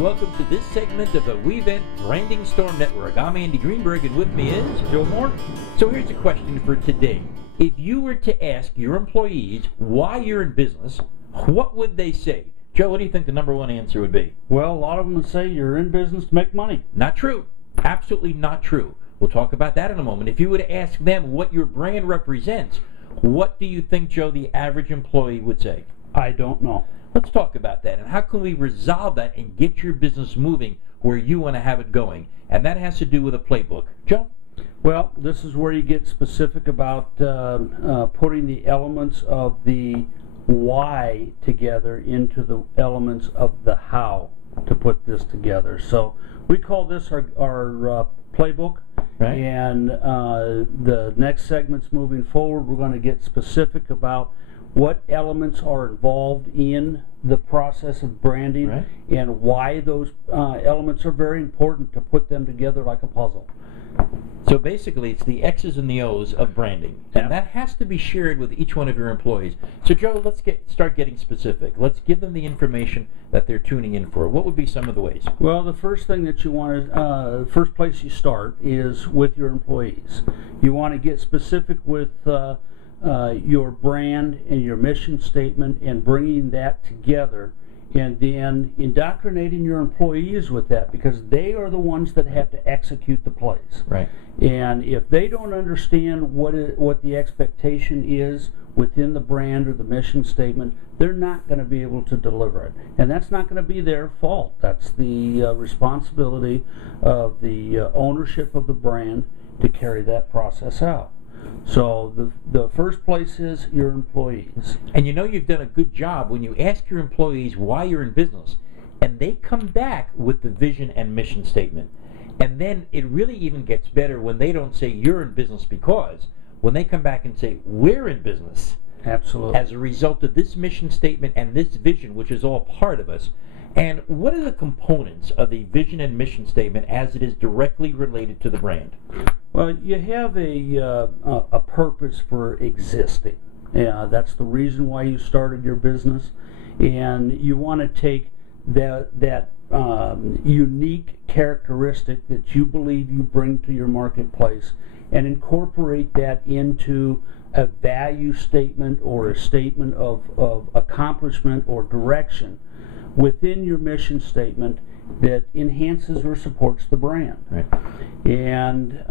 welcome to this segment of the WeVent Branding Storm Network. I'm Andy Greenberg, and with me is Joe Moore. So here's a question for today. If you were to ask your employees why you're in business, what would they say? Joe, what do you think the number one answer would be? Well, a lot of them would say you're in business to make money. Not true. Absolutely not true. We'll talk about that in a moment. If you were to ask them what your brand represents, what do you think, Joe, the average employee would say? I don't know. Let's talk about that and how can we resolve that and get your business moving where you want to have it going. And that has to do with a playbook. Joe? Well, this is where you get specific about putting the elements of the why together into the elements of the how to put this together. So we call this our playbook. Right. And the next segments moving forward, we're going to get specific about what elements are involved in the process of branding, right, and why those elements are very important to put them together like a puzzle. So basically it's the X's and the O's of branding, and that has to be shared with each one of your employees. So Joe, let's start getting specific. Let's give them the information that they're tuning in for. What would be some of the ways? Well, the first thing that you want to, first place you start is with your employees. You want to get specific with your brand and your mission statement and bringing that together, and then indoctrinating your employees with that, because they are the ones that have to execute the plays. Right. And if they don't understand what the expectation is within the brand or the mission statement, they're not going to be able to deliver it. And that's not going to be their fault. That's the responsibility of the ownership of the brand to carry that process out. So the first place is your employees. And you know you've done a good job when you ask your employees why you're in business, and they come back with the vision and mission statement. And then it really even gets better when they don't say you're in business because, when they come back and say we're in business. Absolutely. As a result of this mission statement and this vision, which is all part of us. And what are the components of the vision and mission statement as it is directly related to the brand? Well, you have a purpose for existing. That's the reason why you started your business, and you want to take that unique characteristic that you believe you bring to your marketplace and incorporate that into a value statement or a statement of accomplishment or direction within your mission statement that enhances or supports the brand. Right. And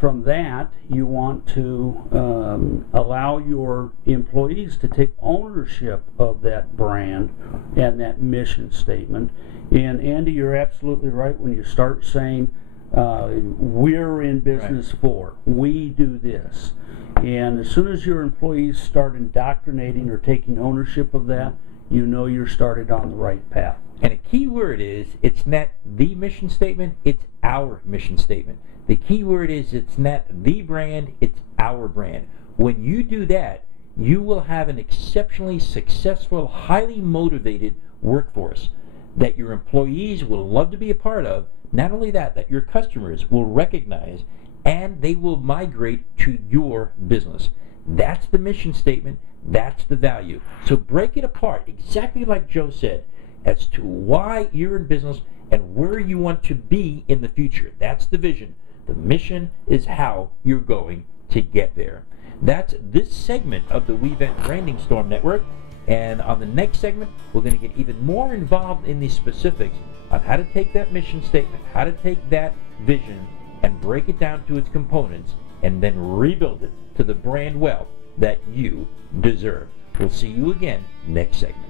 from that, you want to allow your employees to take ownership of that brand and that mission statement. And Andy, you're absolutely right when you start saying we're in business for, we do this. And as soon as your employees start indoctrinating or taking ownership of that, you know you're started on the right path. And a key word is, it's not the mission statement, it's our mission statement. The key word is, it's not the brand, it's our brand. When you do that, you will have an exceptionally successful, highly motivated workforce that your employees will love to be a part of. Not only that, that your customers will recognize, and they will migrate to your business. That's the mission statement. That's the value. So break it apart, exactly like Joe said, as to why you're in business and where you want to be in the future. That's the vision. The mission is how you're going to get there. That's this segment of the WeVent Branding Storm Network. And on the next segment, we're going to get even more involved in the specifics on how to take that mission statement, how to take that vision and break it down to its components, and then rebuild it to the brand wealth that you deserve. We'll see you again next segment.